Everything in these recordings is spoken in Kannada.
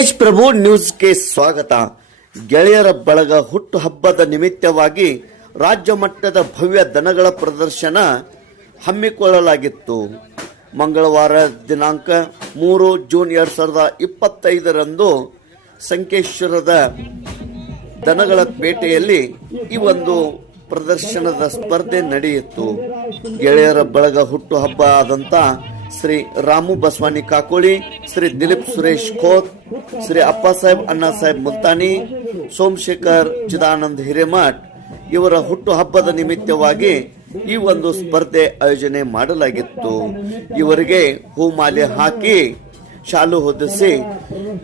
ತೇಜ್ ಪ್ರಭು ನ್ಯೂಸ್ಗೆ ಸ್ವಾಗತ. ಗೆಳೆಯರ ಬಳಗ ಹುಟ್ಟು ಹಬ್ಬದ ನಿಮಿತ್ತವಾಗಿ ರಾಜ್ಯ ಮಟ್ಟದ ಭವ್ಯ ದನಗಳ ಪ್ರದರ್ಶನ ಹಮ್ಮಿಕೊಳ್ಳಲಾಗಿತ್ತು. ಮಂಗಳವಾರ ದಿನಾಂಕ ಮೂರು ಜೂನ್ ಎರಡ್ ಸಾವಿರದ ಇಪ್ಪತ್ತೈದರಂದು ಸಂಕೇಶ್ವರದ ದನಗಳ ಪೇಟೆಯಲ್ಲಿ ಈ ಒಂದು ಪ್ರದರ್ಶನದ ಸ್ಪರ್ಧೆ ನಡೆಯಿತು. ಗೆಳೆಯರ ಬಳಗ ಹುಟ್ಟು ಹಬ್ಬ ಆದಂತ ಶ್ರೀ ರಾಮು ಬಸವಾನಿ ಕಾಕೋಳಿ, ಶ್ರೀ ದಿಲೀಪ್ ಸುರೇಶ್ ಖೋತ್ ಶ್ರೀ ಅಪ್ಪ ಸಾಹೇಬ್, ಅಣ್ಣಾ ಸಾಹೇಬ್ ಮುಲ್ತಾನಿ, ಸೋಮಶೇಖರ್ ಚಿದಾನಂದ್ ಹಿರೇಮಠ್ ಇವರ ಹುಟ್ಟು ಹಬ್ಬದ ನಿಮಿತ್ತವಾಗಿ ಈ ಒಂದು ಸ್ಪರ್ಧೆ ಆಯೋಜನೆ ಮಾಡಲಾಗಿತ್ತು. ಇವರಿಗೆ ಹೂಮಾಲೆ ಹಾಕಿ ಶಾಲು ಹೊದಿಸಿ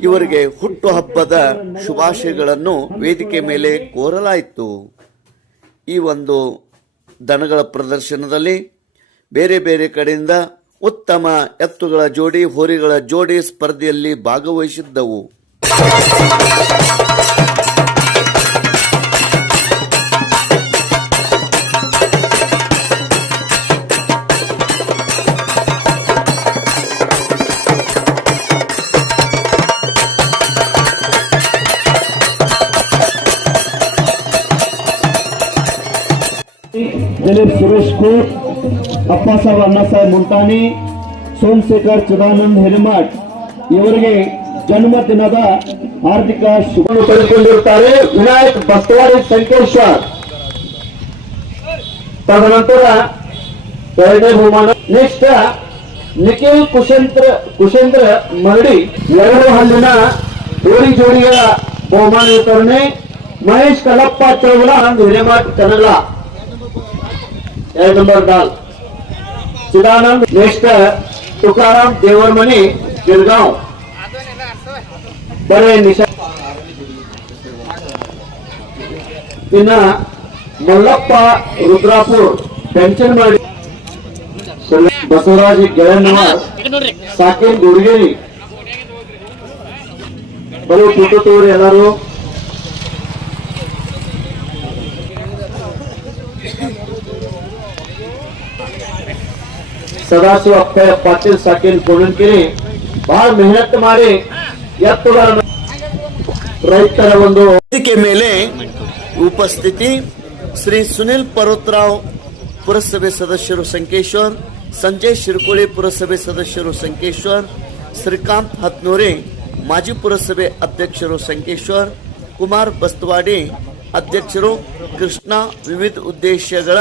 ಇವರಿಗೆ ಹುಟ್ಟು ಹಬ್ಬದ ಶುಭಾಶಯಗಳನ್ನು ವೇದಿಕೆ ಮೇಲೆ ಕೋರಲಾಯಿತು. ಈ ಒಂದು ದನಗಳ ಪ್ರದರ್ಶನದಲ್ಲಿ ಬೇರೆ ಬೇರೆ ಕಡೆಯಿಂದ ಉತ್ತಮ ಎತ್ತುಗಳ ಜೋಡಿ ಹೋರಿಗಳ ಜೋಡಿ ಸ್ಪರ್ಧೆಯಲ್ಲಿ ಭಾಗವಹಿಸಿದ್ದವು. ಸುರೇಶ್ ಅಪ್ಪಾಸಾಬ್ ಅಣ್ಣಾಸಾಹೇಬ್ ಮುಂತಾನಿ ಸೋಮಶೇಖರ್, ಚಿದಾನಂದ್ ಹಿರಿಮಠ್ ಇವರಿಗೆ ಜನ್ಮ ದಿನದ ಆರ್ಥಿಕ ಶುಭ ಪಡೆದುಕೊಂಡಿರುತ್ತಾರೆ ವಿನಾಯಕ್ ಬಸ್ತವಾರಿ ಸಂಕೇಶ್ವರ್ ತದನಂತರ ಎರಡನೇ ಬಹುಮಾನ. ನೆಕ್ಸ್ಟ್ ನಿಖಿಲ್ ಕುಶೇಂದ್ರ ಕುಶೇಂದ್ರ ಮರಡಿ ಎರಡು ಹಲ್ಲಿನ ಜೋಡಿ ಜೋಡಿಯ ಬಹುಮಾನ ವಿತರಣೆ. ಮಹೇಶ್ ಕಲಪ್ಪ ಚೌಲ ಹಾಗೂ ಹಿರೇಮಠ್ ಕನ್ನಡ. ಎರಡು ನಂಬರ್ ಡಾಲ್. ಚಿದಾನಂದ್ ನೆಕ್ಸ್ಟ್ ತುಕಾರಾಮ್ ದೇವರಮನಿ ಗಿರ್ಗಾಂವ್ ಬರೇ ನಿಶಾ ಇನ್ನ ಮಲ್ಲಪ್ಪ, ರುದ್ರಾಪುರ್, ಪೆನ್ಷನ್ ಮಾಡಿ ಬಸವರಾಜ್ ಗೆಳನ್ನವರ್ ಸಾಕೇನ್ ಗುಡ್ಗೇರಿ. ಬರೋ ಫೋಟೋ ತೋರಿ ಎಲ್ಲರೂ ಸದಾಶಿವ ಅಪ್ಪಯ್ಯ ಪಾಟೀಲ್ ಸಾಕೇನ್ ಕೋಣಂಕೆರೆ ಬಹಳ ಮೆಹನತ್ ಮಾಡಿ ಎತ್ತುಗಳನ್ನು ರೈತರ ಒಂದು ವೇದಿಕೆ ಮೇಲೆ ಉಪಸ್ಥಿತಿ. ಶ್ರೀ ಸುನಿಲ್ ಪರ್ವತರಾವ್ ಪುರಸಭೆ ಸದಸ್ಯರು ಸಂಕೇಶ್ವರ್, ಸಂಜಯ್ ಶಿರ್ಕೋಳಿ ಪುರಸಭೆ ಸದಸ್ಯರು ಸಂಕೇಶ್ವರ್, ಶ್ರೀಕಾಂತ್ ಹತ್ನೂರಿ ಮಾಜಿ ಪುರಸಭೆ ಅಧ್ಯಕ್ಷರು ಸಂಕೇಶ್ವರ್, ಕುಮಾರ್ ಬಸ್ತವಾಡಿ ಅಧ್ಯಕ್ಷರು ಕೃಷ್ಣ ವಿವಿಧ ಉದ್ದೇಶಗಳ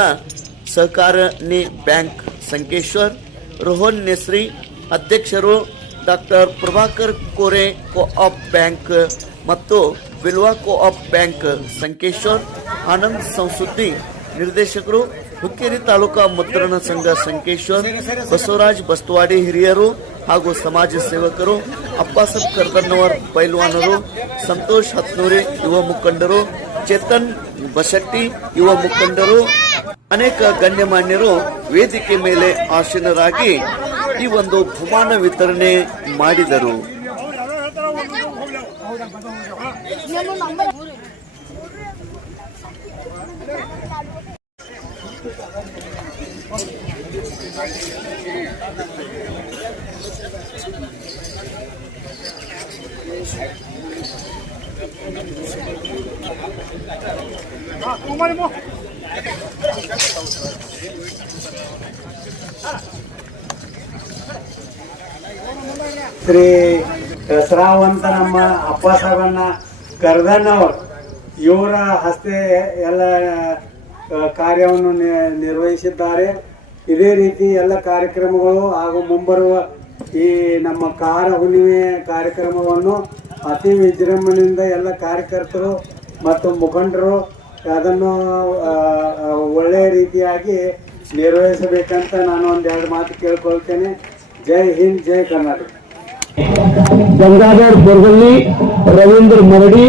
ಸಹಕಾರಣಿ ಬ್ಯಾಂಕ್ ಸಂಕೇಶ್ವರ್, ರೋಹನ್ ನೆಸ್ರಿ, ಅಧ್ಯಕ್ಷರು doctor Prabhakar Kore co-op bank ಮತ್ತು ಬಿಲ್ವಾ ಕೋಆಪ್ ಬ್ಯಾಂಕ್ ಸಂಕೇಶ್ವರ್, ಆನಂದ್ ಸಂಸುದ್ದಿ ನಿರ್ದೇಶಕರು, ಹುಕ್ಕೇರಿ ತಾಲೂಕಾ ಮುದ್ರಣ ಸಂಘ ಸಂಕೇಶ್ವರ್, ಬಸವರಾಜ್ ಬಸ್ತವಾಡಿ ಹಿರಿಯರು ಹಾಗೂ ಸಮಾಜ ಸೇವಕರು, ಅಪ್ಪಾಸಬ್ ಕರ್ದನ್ನವರ್ ಪೈಲ್ವಾನರು, ಸಂತೋಷ್ ಹತ್ನೂರಿ ಯುವ ಮುಖಂಡರು, ಚೇತನ್ ಬಶೆಟ್ಟಿ ಯುವ ಮುಖಂಡರು ಅನೇಕ ಗಣ್ಯಮಾನ್ಯರು ವೇದಿಕೆ ಮೇಲೆ ಆಸೀನರಾಗಿ ಈ ಒಂದು ಬಹುಮಾನ ವಿತರಣೆ ಮಾಡಿದರು. ಶ್ರೀ ದಸರಾವಂತನಮ್ಮ ಅಪ್ಪ ಸಾಹೇಬನ್ನ ಕರ್ದನ್ನವ್ರು ಇವರ ಹಸ್ತೆ ಎಲ್ಲ ಕಾರ್ಯವನ್ನು ನಿರ್ವಹಿಸಿದ್ದಾರೆ. ಇದೇ ರೀತಿ ಎಲ್ಲ ಕಾರ್ಯಕ್ರಮಗಳು ಹಾಗೂ ಮುಂಬರುವ ಈ ನಮ್ಮ ಕಾರ ಹುಣ್ಣಿಮೆ ಕಾರ್ಯಕ್ರಮವನ್ನು ಅತಿ ವಿಜೃಂಭಣೆಯಿಂದ ಎಲ್ಲ ಕಾರ್ಯಕರ್ತರು ಮತ್ತು ಮುಖಂಡರು ಅದನ್ನು ಒಳ್ಳೆಯ ರೀತಿಯಾಗಿ ನಿರ್ವಹಿಸಬೇಕಂತ ನಾನು ಒಂದೆರಡು ಮಾತು ಕೇಳ್ಕೊಳ್ತೇನೆ. ಜೈ ಹಿಂದ್ ಜೈ ಕರ್ನಾಟಕ. ಗಂಗಾಧರ್ ಬೊರ್ಗಲ್ಲಿ ರವೀಂದ್ರ ಮರಡಿ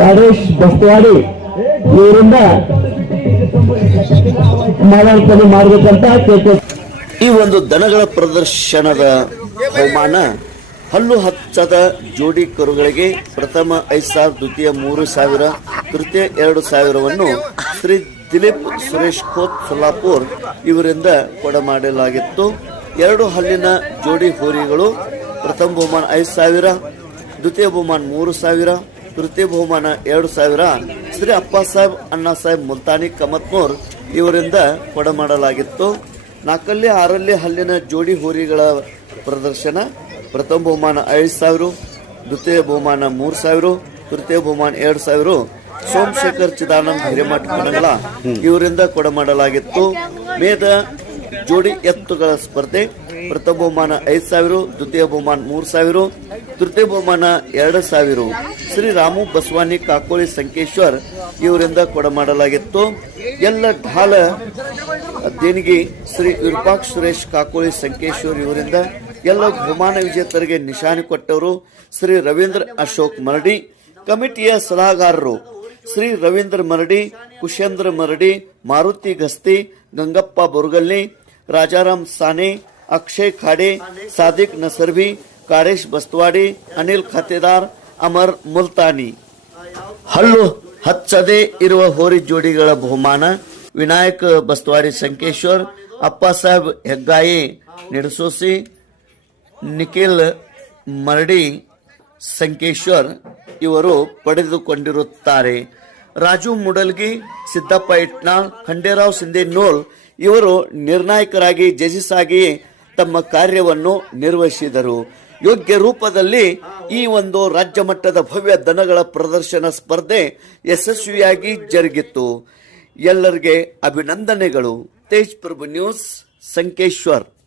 ರಾಜೇಶ್ ಬಸ್ತವಾಡಿ ಇವರಿಂದ ಮಾಲಾರ್ಪಣೆ ಮಾಡಬೇಕಂತ ಕೇಳ್ಕೊಳ್ತೀನಿ. ಈ ಒಂದು ದನಗಳ ಪ್ರದರ್ಶನದ ಬಹುಮಾನ ಹಲ್ಲು ಹಚ್ಚದ ಜೋಡಿ ಕರುಗಳಿಗೆ ಪ್ರಥಮ ಐದು ಸಾವಿರ, ದ್ವಿತೀಯ ಮೂರು ಸಾವಿರ, ತೃತೀಯ ಎರಡು ಸಾವಿರವನ್ನು ಶ್ರೀ ದಿಲೀಪ್ ಸುರೇಶ್ ಖೋತ್ ಸೊಲ್ಲಾಪುರ್ ಇವರಿಂದ ಕೊಡಮಾಡಲಾಗಿತ್ತು ಎರಡು ಹಲ್ಲಿನ ಜೋಡಿ ಹೋರಿಗಳು ಪ್ರಥಮ ಬಹುಮಾನ ಐದು ಸಾವಿರ, ದ್ವಿತೀಯ ಬಹುಮಾನ ಮೂರು ಸಾವಿರ, ತೃತೀಯ ಬಹುಮಾನ ಎರಡು ಸಾವಿರ. ಶ್ರೀ ಅಪ್ಪ ಸಾಹೇಬ್, ಅಣ್ಣಾ ಸಾಹೇಬ್ ಮುಲ್ತಾನಿ ಕಮತ್ಮೂರ್ ಇವರಿಂದ ಕೊಡಮಾಡಲಾಗಿತ್ತು ನಾಲ್ಕಲ್ಲಿ, ಆರಲ್ಲಿ ಹಲ್ಲಿನ ಜೋಡಿ ಹೋರಿಗಳ ಪ್ರದರ್ಶನ. ಪ್ರಥಮ ಬಹುಮಾನ ಐದು ಸಾವಿರ, ದ್ವಿತೀಯ ಬಹುಮಾನ ಮೂರು ಸಾವಿರ, ತೃತೀಯ ಬಹುಮಾನ ಎರಡು ಸಾವಿರ. ಸೋಮಶೇಖರ್ ಚಿದಾನಂದ ಹಿರೇಮಠ ಕಣಗಳ ಇವರಿಂದ ಕೊಡಮಾಡಲಾಗಿತ್ತು ಮೇದ ಜೋಡಿ ಎತ್ತುಗಳ ಸ್ಪರ್ಧೆ, ಪ್ರಥಮ ಬಹುಮಾನ ಐದು ಸಾವಿರ, ದ್ವಿತೀಯ ಬಹುಮಾನ ಮೂರು ಸಾವಿರ, ತೃತೀಯ ಬಹುಮಾನ ಎರಡು ಸಾವಿರ. ಶ್ರೀ ರಾಮು ಬಸವಾನಿ ಕಾಕೋಳಿ ಸಂಕೇಶ್ವರ್ ಇವರಿಂದ ಕೊಡಮಾಡಲಾಗಿತ್ತು ಎಲ್ಲ ಢಾಲ ದೇಣಿಗೆ ಶ್ರೀ ವಿರೂಪಾಕ್ಷ ಸುರೇಶ್ ಕಾಕೋಳಿ ಸಂಕೇಶ್ವರ್ ಇವರಿಂದ ಎಲ್ಲ ಬಹುಮಾನ ವಿಜೇತರಿಗೆ ನಿಶಾನೆ ಕೊಟ್ಟವರು ಶ್ರೀ ರವೀಂದ್ರ ಅಶೋಕ್ ಮರಡಿ, ಕಮಿಟಿಯ ಸಲಹಾಗಾರರು ಶ್ರೀ ರವೀಂದ್ರ ಮರಡಿ, ಕುಶೇಂದ್ರ ಮರಡಿ, ಮಾರುತಿ ಗಸ್ತಿ, ಗಂಗಪ್ಪ ಬುರ್ಗಲ್ಲಿ ರಾಜಾರಾಮ್ ಸಾನೆ ಅಕ್ಷಯ್ ಖಾಡೆ, ಸಾದಿಕ್ ನಸರ್ವಿ, ಕಾಡೇಶ್ ಬಸ್ತವಾಡಿ ಅನಿಲ್ ಖಾತೆದಾರ್, ಅಮರ್ ಮುಲ್ತಾನಿ. ಹಲ್ಲು ಹಚ್ಚದೆ ಇರುವ ಹೋರಿ ಜೋಡಿಗಳ ಬಹುಮಾನ, ವಿನಾಯಕ್ ಬಸ್ತವಾಡಿ ಸಂಕೇಶ್ವರ್, ಅಪ್ಪ ಸಾಹೇಬ್ ಹೆಗ್ಗಾಯಿ, ನಿಡಸೋಸಿ ನಿಖಿಲ್ ಮರಡಿ ಸಂಕೇಶ್ವರ್ ಇವರು ಪಡೆದುಕೊಂಡಿರುತ್ತಾರೆ. ರಾಜು ಮುಡಲ್ಗಿ, ಸಿದ್ದಪ್ಪ ಇಟ್ನಾಳ್ ಖಂಡೇರಾವ್ ಸಿಂಧೇನೋಲ್ ಇವರು ನಿರ್ಣಾಯಕರಾಗಿ ಜಜಿಸ್ ಆಗಿ ತಮ್ಮ ಕಾರ್ಯವನ್ನು ನಿರ್ವಹಿಸಿದರು. ಯೋಗ್ಯ ರೂಪದಲ್ಲಿ ಈ ಒಂದು ರಾಜ್ಯ ಮಟ್ಟದ ಭವ್ಯ ದನಗಳ ಪ್ರದರ್ಶನ ಸ್ಪರ್ಧೆ ಯಶಸ್ವಿಯಾಗಿ ಜರುಗಿತ್ತು. ಎಲ್ಲರಿಗೆ ಅಭಿನಂದನೆಗಳು. ತೇಜ್ ಪ್ರಭು ನ್ಯೂಸ್, ಸಂಕೇಶ್ವರ್.